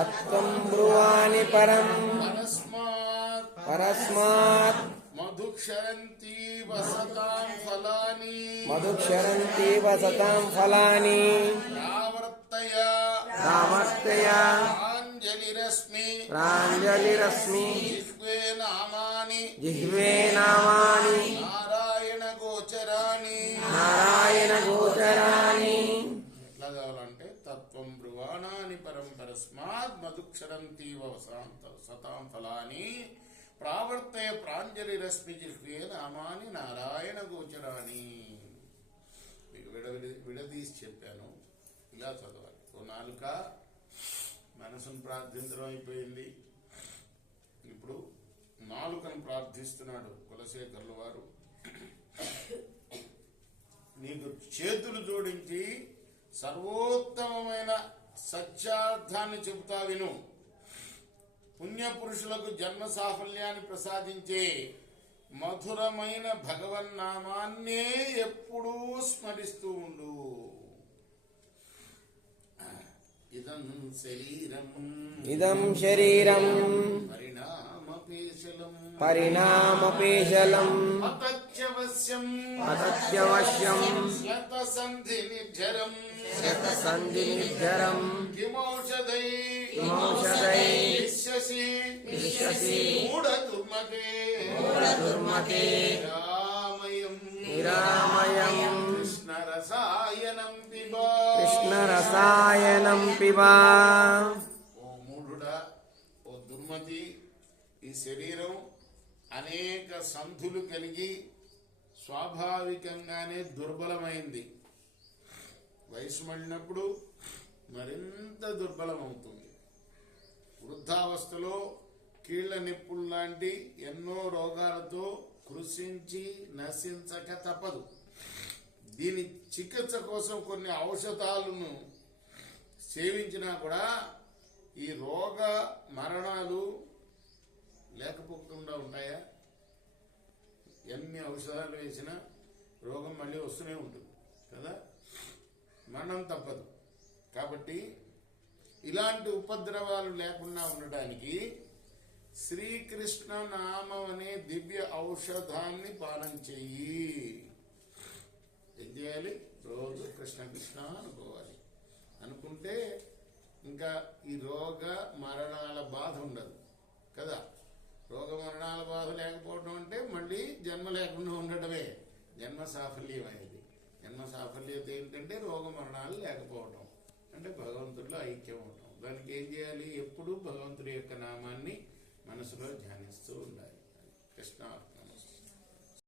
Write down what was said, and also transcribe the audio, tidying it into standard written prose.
తత్వం బ్రువాణి పరం పరస్మాత్ మధుక్షరంతి వసతాం ఫలాని రావర్తయ ప్రాంజలిరస్మి జిహ్వే నామాని నారాయణ గోచరాని. ఎట్లా కావాలంటే తత్వం బ్రువాణాని పరం పరస్మాత్ మధుక్షరంతి సతాం ఫలాని ప్రావర్తయ ప్రాంజలిరస్మి జిహ్వే నామాని నారాయణ గోచరాని. మీకు విడదీసి చెప్పాను, ఇలా చదవాలి. ఓ నాలుక మనసును ప్రార్థించడం అయిపోయింది. ఇప్పుడు నాలుకను ప్రార్థిస్తున్నాడు కులశేఖరుల వారు. నీకు చేతులు జోడించి సర్వోత్తమమైన సత్యార్థాన్ని చెబుతా విను. పుణ్యపురుషులకు జన్మ సాఫల్యాన్ని ప్రసాదించే మధురమైన భగవన్నామాన్నే ఎప్పుడూ స్మరిస్తూ ఉండు. ఇదం శరీరం పరిణామపేశలం అతత్యవశ్యం శతసంధి నిర్జరం కిమౌషధై విశ్యసి మూఢదుర్మతే నిరామయం కృష్ణరసాయనం పిబా. ఓ మూఢుడా, ఓ దుర్మతి, ఈ శరీరం అనేక సంధులు కలిగి స్వాభావికంగానే దుర్బలమైంది. వయసు మళ్ళినప్పుడు మరింత దుర్బలమవుతుంది. వృద్ధావస్థలో కీళ్ల నొప్పుల్లాంటి ఎన్నో రోగాలతో కృషించి నశించక తప్పదు. దీని చికిత్స కోసం కొన్ని ఔషధాలను సేవించినా కూడా ఈ రోగ మరణాలు లేకపోకుండా ఉంటాయా? ఎన్ని ఔషధాలు వేసినా రోగం మళ్ళీ వస్తూనే ఉంటుంది కదా, మరణం తప్పదు. కాబట్టి ఇలాంటి ఉపద్రవాలు లేకుండా ఉండడానికి శ్రీకృష్ణ నామం అనే దివ్య ఔషధాన్ని పానం చెయ్యి. ఏం చేయాలి? రోజు కృష్ణ కృష్ణ అనుకోవాలి. అనుకుంటే ఇంకా ఈ రోగ మరణాల బాధ ఉండదు కదా. రోగ మరణాల బాధ లేకపోవడం అంటే మళ్ళీ జన్మ లేకుండా ఉండటమే జన్మ సాఫల్యం అనేది. జన్మ సాఫల్యత ఏంటంటే రోగ మరణాలు లేకపోవడం, అంటే భగవంతుడిలో ఐక్యం అవటం. దానికి ఏం చేయాలి? ఎప్పుడూ భగవంతుడి యొక్క నామాన్ని మనసులో ధ్యానిస్తూ ఉండాలి. కృష్ణ